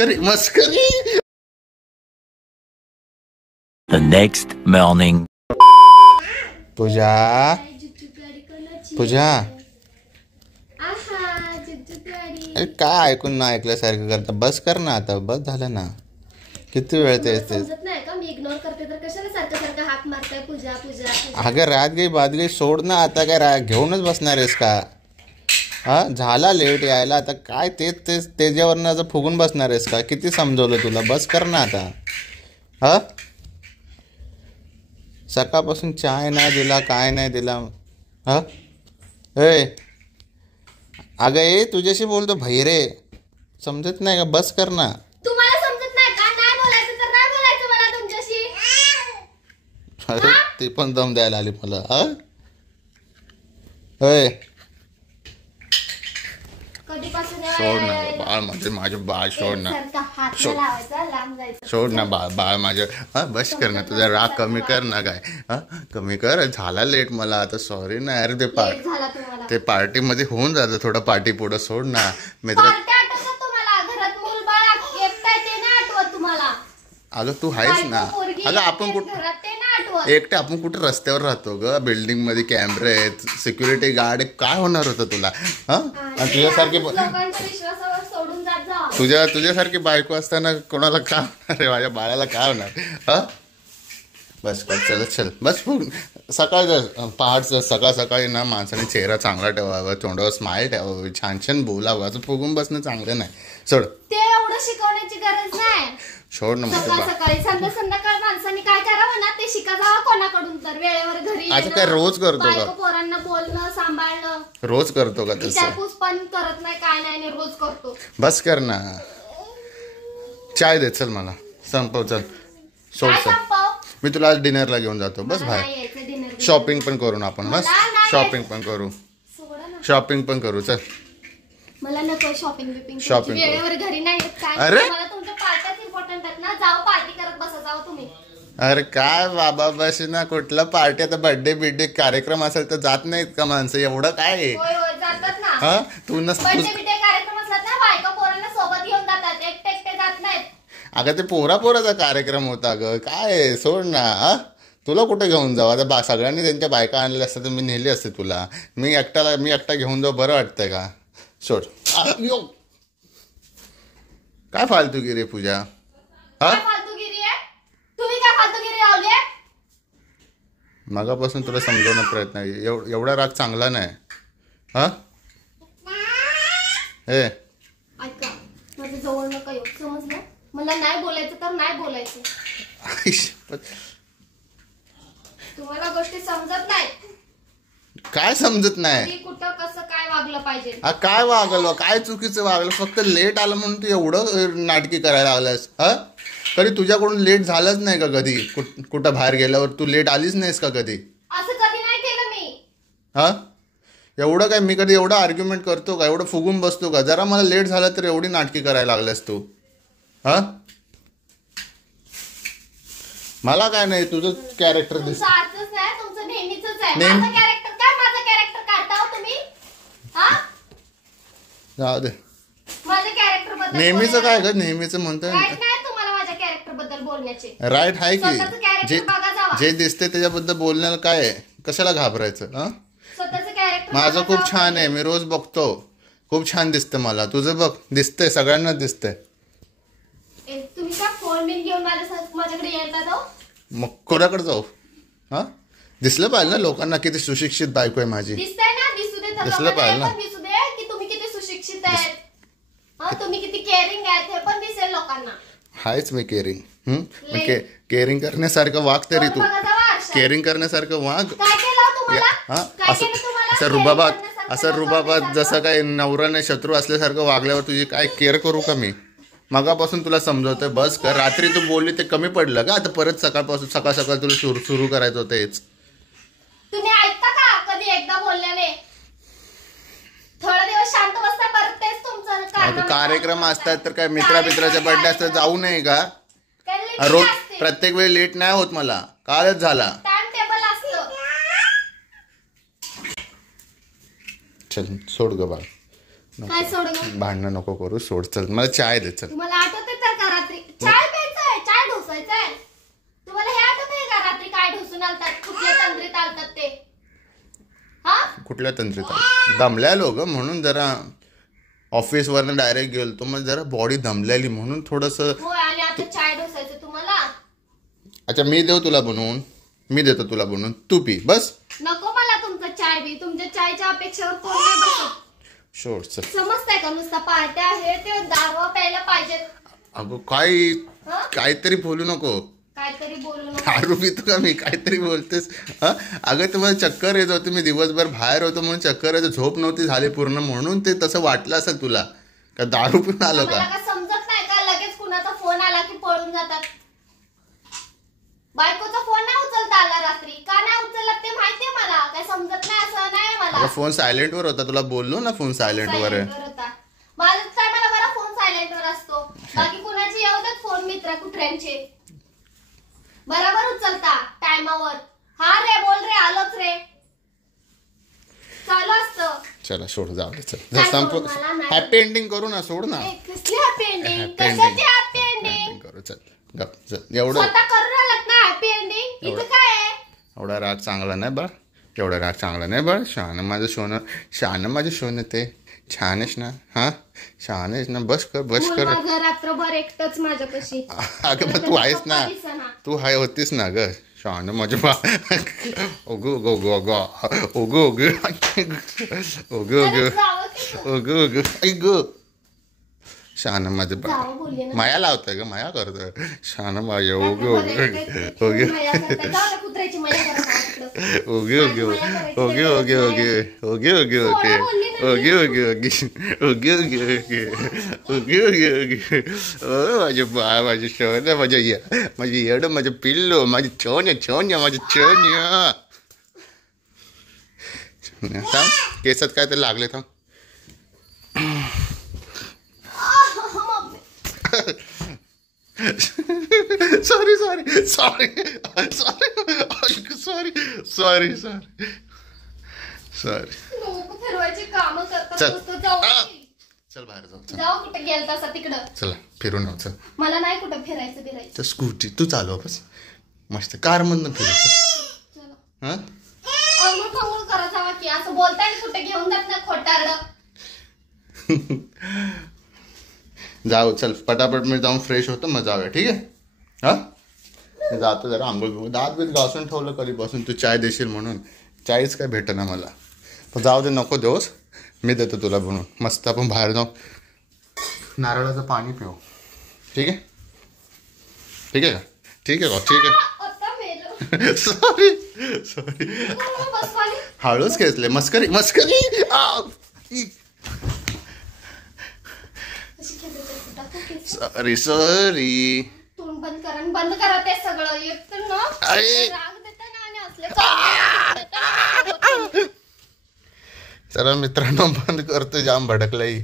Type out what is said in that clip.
मस्करी मस्करी. The next morning. पूजा पूजा अरे काय ऐकून ना ऐकल्यासारखं करता. बस कर ना आता. बस झालं ना. किती वेळ तेच तेच. अगं रात गई बात गई सोड ना आता. काय घेऊनच बसणार आहेस का? हा झाला लेट यायला आता. काय तेच तेच त्याच्यावरनं असं फुगून बसणार आहेस का? किती समजवलं तुला. बस कर ना आता. हा सकाळपासून चाय नाही दिला काय नाही दिला. हा ए अगं ए तुझ्याशी बोलतो भैरे. समजत नाही का? बस कर ना. तुम्हाला समजत नाही का? नाही बोलायचं तर नाही बोलायचं मला तुमच्याशी. अरे ती पण दम द्यायला आली मला. हा ए सोड ना बाळ. म्हणजे माझं बाळ सोड ना. सोड ना बाळ माझं. हा बस कर ना. तुझा राग कमी कर ना. काय हा कमी कर. झाला लेट मला आता. सॉरी ना यार. ते पार्टीमध्ये होऊन जातं थोडं. पार्टी पुढं सोड ना. मित्र अगं तू आहेस ना. अगं आपण कुठं एकटे आपण कुठं रस्त्यावर राहतो ग. बिल्डिंग मध्ये कॅमेरे आहेत. सिक्युरिटी गार्ड आहे. काय होणार होतं तुला. हा तुझ्यासारखी तुझ्यासारखी बायको असताना कोणाला काय होणार आहे. माझ्या बाळाला काय होणार. हा बस कर. चल चल बस. सकाळ पहाट सकाळ सकाळी ना माणसाने चेहरा चांगला ठेवावा. तोंडावर स्माईल ठेवावी. छान छान बोलावं. असं फुगून बसणं चांगलं नाही. सोड ते एवढं शिकवण्याची गरज नाही. सोड ना. सकाळी संध्याकाळ माणसाने काय करावं ना ते शिका जावं कोणाकडून तर. वेळेवर घरी आता काय रोज करतो का? पोरांना बोलणं सांभाळणं रोज करतो का तसं? विचारपूस पण करत नाही काय नाही. रोज करतो. बस कर ना. चाय दे चल मला. संपव चल. सोड चल. मी तुला आज डिनरला घेऊन जातो. बस बाहेर. शॉपिंग पण करू ना आपण. बस शॉपिंग पण करू. शॉपिंग पण करू चल. मला नको शॉपिंग बिपिंग. शॉपिंग वेळेवर घरी नाही येत काय. अरे मला तुमच्या पार्ट्याच इम्पॉर्टंट आहेत ना. जाऊ पार्टी करत बसा जाऊ तुम्ही. अरे काय बाबा बस ना. कुठला पार्टी आता बर्थडे बिड्डे कार्यक्रम असेल तर जात नाहीत का माणसं. एवढं काय आहे. जातात ना. हा तू बर्थडे बिड्डे कार्यक्रम असतात ना बायका पोरांना सोबत घेऊन जातात. एकटे एकटे जात नाहीत. अगं ते पोराचा कार्यक्रम होता ग. काय सोड ना. हा तुला कुठे घेऊन जाऊ आता. सगळ्यांनी त्यांच्या बायका आणल्या असतात तर मी नेली असते तुला. मी एकटा घेऊन जाऊ बरं वाटतंय का. सोड. काय फालतूगिरी पूजा. हा फालतूगिरी आहे. तुम्ही काय फालतूगिरी लावली. मगापासून तुला समजवण्याचा प्रयत्न आहे. एवढा राग चांगला नाही. हा हे ऐका माझ्या जवळ नका येऊ. समजलं. मला नाही बोलायचं तर नाही बोलायचं. तुम्हाला गोष्टी समजत नाही. काय समजत नाही. कुठं कसं काय वागलं पाहिजे. हा काय वागलं. काय चुकीचं वागलं. फक्त लेट आलं म्हणून तू एवढं नाटकी करायला लागलास. हा कधी तुझ्याकडून लेट झालंच नाही का कधी. कुठं बाहेर गेल्यावर तू लेट आलीच नाहीस का कधी. असं कधी नाही केलं मी. हा एवढं काय मी कधी एवढं आर्ग्युमेंट करतो का. एवढं फुगून बसतो का. जरा मला लेट झालं तर एवढी नाटकी करायला लागलास तू. हा मला काय नाही. तुझं कॅरेक्टर दिसत नाही. तुमचं नेहमीच आहे. माझं कॅरेक्टर काय. माझं कॅरेक्टर काढता हो तुम्ही. हा जाऊ दे. माझ्या कॅरेक्टर बद्दल नेहमीच काय ग. नेहमीच म्हणतोय राईट नाही तुम्हाला माझ्या कॅरेक्टर बद्दल बोलण्याचे. राईट आहे की. जे दिसते त्याच्याबद्दल बोलण्याला काय आहे. कशाला घाबरायचं. हा स्वतःचं कॅरेक्टर माझं खूप छान आहे. मी रोज बघतो. खूप छान दिसतं मला. तुझं बघ दिसतंय. सगळ्यांनाच दिसतंय. तुम्ही काय फोन बिन घेऊन माझ्याकडे येतात हो. मग कोणाकडे जाऊ. हा दिसलं पाहिजे ना लोकांना किती सुशिक्षित बायको आहे माझी. दिसतंय ना. दिसू दे. दिसलं पाहिजे ना. दिसू दे की तुम्ही किती सुशिक्षित आहेत. तुम्ही किती केअरिंग आहेत हे पण दिसेल लोकांना. हायच मी केअरिंग. केअरिंग करण्यासारखं वाग तरी तू. केअरिंग करण्यासारखं वाग. हा असं रुबाबात जसं काही नवऱ्याने शत्रू असल्यासारखं वागल्यावर तुझी काय केअर करू का मी. मगापासून तुला समजवतोय बस कर. रात्री तू बोलली ते कमी पडलं का. आता परत सकाळ सकाळ तुला सुरू करायचं होतं हेच. तुम्ही ऐकता का कधी एकदा बोलल्याने. थोडा दिवस शांत बसता परत तेच तुमचं कार्यक्रम असतात तर काय मित्राच्या बर्थडे असतात जाऊ नये का. रोज प्रत्येक वेळी लेट नाही होत. मला कालच झाला. टाइम टेबल असतं. चल सोड ग बाळ. काय सोड ग. भांडणं नको करू. सोड चल. मला चाय दे चल. तुम्हाला आठवतं ढोसायचंय? तुम्हाला हे आठवत आहे का रात्री काय ढोसून आलतात, कुठल्या तंद्रीत आलतात ते? हा कुठल्या तंत्रीत दमल्यालो ग, म्हणून जरा ऑफिस वरनं डायरेक्ट गेलो तो, मग जरा बॉडी दमलेली म्हणून थोडस. होय, आणि आता चाय ढोसायचं तुम्हाला? अच्छा मी देऊ तुला बनवून, मी देतो तुला बनवून, तू पी बस. नको मला तुमचं चाय बी, तुमच्या चायच्या अपेक्षेवर कोण नाही बसत. सोड चल. समजताय का? नुसता पार्ट्या हे ते दारू प्यायला पाहिजेत. अगो काहीतरी बोलू नको. काहीतरी बोलू नको. दारू पितो का मी? काहीतरी बोलतेस. हा अगं तुम्हाला चक्कर येत होती, मी दिवसभर बाहेर होतो म्हणून चक्कर येतो, झोप नव्हती झाली पूर्ण म्हणून ते तसं वाटलं असेल तुला का दारू पिऊन आलो मला का? का समजत नाही का? लगेच कुणाचा फोन आला की पळून जातात. बायकोचा फोन नाही उचलता आला रात्री, का नाही उचलला ते माहितीये मला. काय समजत नाही असं नाही मला. फोन सायलेंट वर होता, तुला बोललो ना फोन सायलेंट वर आहे. Silent वर होता. माझं काय, मला बरा फोन सायलेंट वर असतो. बाकी कुणाचे येऊ देत फोन मित्र कुत्र्यांचे, बरोबर उचलता टायमावर. हा रे बोल रे, आलोच रे, चालू असतं. चला सोड, जाऊ दे चल. काय संप करू मला नाही. हॅपी एंडिंग करू ना, सोड ना. कसली हॅपी एंडिंग? Happy ending. कशाची हॅपी एंडिंग? एंडिंग करू चल. गप चल. एवढं स्वतः करून आलात ना हॅपी एंडिंग. इथं काय आहे? एवढा राग चांगला नाही बा, एवढा राग चांगला नाही बा. शहाणं माझं सोनं, शहाणं माझं सोनं ते छानच ना. हा छानच ना. बस कर बस मूल कर. माझं रात्रभर एकटंच माझ्यापाशी. अगं मग तू आहेस ना, दिसेना. तू हाय होतीस ना ग. शहाणं माझं बा. ओगो ओगो ओगो ओगो ओगो ओगो ओगो अरे ओगो जावं की गं? ओगो ओगो ऐगो. शहाणं माझं बा. जावं बोलले ना. माया लावतोय ग, माया करतोय. शहाणं माझ्या ओगो रात्रभर ओगो एकटं ओगे मया करताय. जाऊ दे, कुत्र्याची मया करा तिकडं. ओगे ओगे ओगे ओगे ओगे ओगे ओगे ओगे ओगे ओगे ओगे ओगे ओगे ओगे ओगे ओगे ओ माझे बा, माझे सोनं, माझे येड, माझे पिल्लो, माझे छोन्या छोन्या, माझे छोन्या. थांब, केसात काय ते लागले. थांब. Sorry sorry sorry sorry sorry sorry sorry sorry. लोक फिरवायची कामं करतात. चल. नुसतं जाऊ आ. की. चल बाहेर जाऊ चल. जाऊ कुठे गेलता असा तिकडं. चला फिरून येऊ चल. मला नाही कुठं फिरायचं बिरायचं. तर स्कूटी तू चालव बस, मस्त कार मधनं फिरायचं. चला हा अंघोळ पंघोळ करा जावा की. असं बोलताय कुठे घेऊन जात ना खोटारडं. जाऊ चल पटापट, मी जाऊन फ्रेश होतो मग जाऊया. ठीक आहे. हा मी जातो जरा आंघोळ बिंघोळ, दात बीत घासून ठेवलं कधीपासून, तू चाय देशील म्हणून. चायच काय भेटेना मला. पण जाऊ दे, नको देऊस, मी देतो तुला बनवून. मस्त आपण बाहेर जाऊ नारळाचं पाणी पिऊ. ठीक आहे. ठीक आहे का? ठीक आहे का? ठीक आहे. आता मेलो. सॉरी सॉरी, बस खाली. हळूच खेचले. मस्करी मस्करी. कशी खेळते ते कुठं तू केस? Sorry sorry. तोंड बंद करा आणि बंद करा ते सगळं. एक तर ना अरे. राग देता ना आणि असले काम. चला मित्रांनो, बंद करतो, जाम भडकलाय.